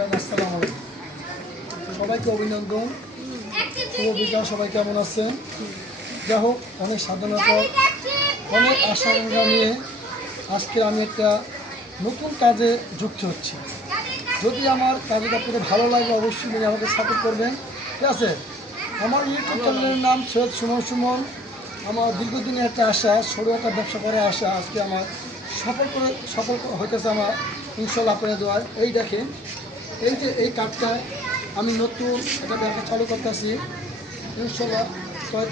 আসসালামু আলাইকুম সবাইকে অভিনন্দন শুভ বিকাল। সবাই কেমন আছেন? যাই হোক, অনেক সাধনাতা অনেক আশা নিয়ে আজকে আমি একটা নতুন কাজে যুক্ত হচ্ছি। যদি আমার কাজটা আপনাদের ভালো লাগে অবশ্যই আমাকে সাপোর্ট করবেন, ঠিক আছে? আমার ইউটিউব চ্যানেলের নাম সৈয়দ সুমন। আমার দীর্ঘদিনের একটা আশা, ছোটো একটা ব্যবসা করার আশা আজকে আমার সফল হইতেছে আমার ইনশাল্লাহ আপনাদের দোয়ায়। এই দেখেন, এই যে এই কার্ডটা আমি নতুন একটা ব্যবসা চালু করতেছি ইনশাল্লাহ।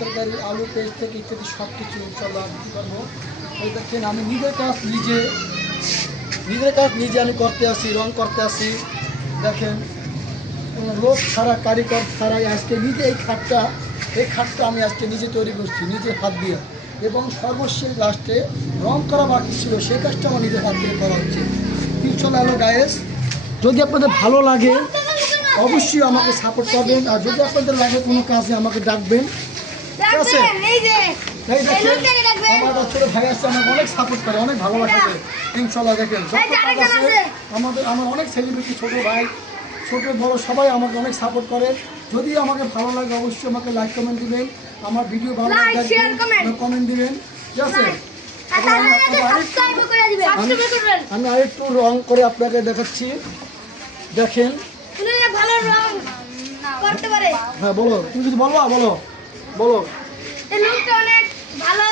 তরকারি আলু পেস্ট থেকে ইত্যাদি সব কিছু ইনশাল্লাহ বিক্রি করবো। এই দেখেন, আমি নিজের কাজ নিজে আমি করতে আসি, রং করতে আসি। দেখেন, কোনো লোক ছাড়া, কারিগর ছাড়াই আজকে নিজে এই খাটটা আমি আজকে নিজে তৈরি করছি নিজের হাত দিয়ে। এবং সর্বশেষ লাস্টে রং করা বাকি ছিল, সেই কাজটা আমার নিজের হাত দিয়ে করা হচ্ছে ইনশাল্লাহ। হ্যালো গাইস, যদি আপনাদের ভালো লাগে অবশ্যই আমাকে সাপোর্ট করবেন, আর যদি আপনাদের লাগে কোনো কাজে আমাকে ডাকবেন, ঠিক আছে? এই দেখেন, আমার ছোটো ভাই আছে, আমাকে অনেক সাপোর্ট করে, অনেক ভালোবাসা করে ইনশাল্লাহ। দেখেন, আমার অনেক সেলিব্রিটি, ছোটো ভাই ছোটো বড় সবাই আমাকে অনেক সাপোর্ট করে। যদি আমাকে ভালো লাগে অবশ্যই আমাকে লাইক কমেন্ট দিবেন, আমার ভিডিও ভালো লাগে কমেন্ট দিবেন, ঠিক আছে? আমি আরেকটু রং করে আপনাকে দেখাচ্ছি। দেখেন, হ্যাঁ বলো, তুমি যদি বলো বলো। এই লোকটা অনেক ভালো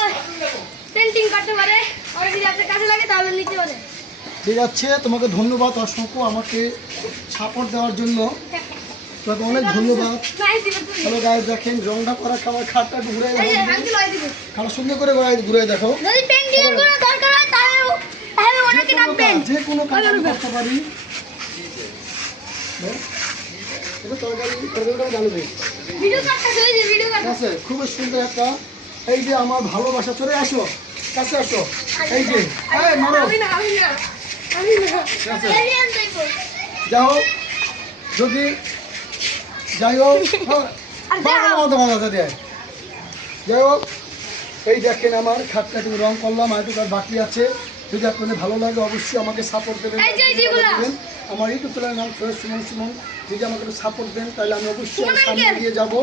পেইন্টিং করতে পারে, আর যদি আপনার কাছে লাগে তাহলে নিতে পারে। ঠিক আছে, তোমাকে ধন্যবাদ অসংখ্য আমাকে সাপোর্ট দেওয়ার জন্য, তোমাকে অনেক ধন্যবাদ। হ্যালো গাইস, দেখেন রংটা করা আমার খাটটা ঘুরে খালা সুন্দর করে ঘুরে দেখো। যদি পেইন্টিং এর কোনো দরকার হয় তাহলে ওনাকে ডাকবেন, যে কোনো কাজ আমি করতে পারি। এটা তরকারিটা জানবে ভিডিও কাটতে হইছে, ভিডিও কাটতে আছে খুব সুন্দর একটা। এই যে আমার ভালোবাসা, চলে আসো কাছে আসো। এই যে এই মারো, আমি না যাই হোক, যদি যাই হোক যাই হোক, এই দেখেন আমার খাটটা কিন্তু রং করলাম, আর একটু বাকি আছে। যদি আপনাদের ভালো লাগে অবশ্যই আমাকে সাপোর্ট দেবেন। আমার ইউটিউব চ্যানেলের নাম সৈয়দ সুমন। যদি আমাকে একটু সাপোর্ট দেন তাহলে আমি অবশ্যই সামনে এগিয়ে যাবো।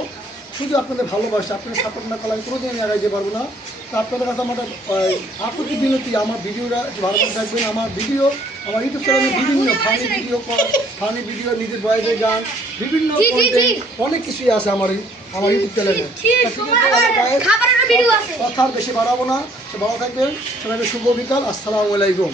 শুধু আপনাদের ভালোবাসা, আপনাদের সাপোর্ট না করলে আমি কোনোদিন আমি আগাইতে পারবো না। তো আপনাদের কাছে আমার আপত্তি বিনতি, আমার ভিডিওটা ভালো করে দেখবেন। আমার ইউটিউব চ্যানেলে বিভিন্ন ফানি ভিডিও, নিজের বয়েসের গান, বিভিন্ন অনেক কিছুই আছে আমার ইউটিউব চ্যানেলে। কথা বেশি বাড়াবো না, ভালো থাকবেন সবাইকে। শুভ বিকাল, আসসালামু আলাইকুম।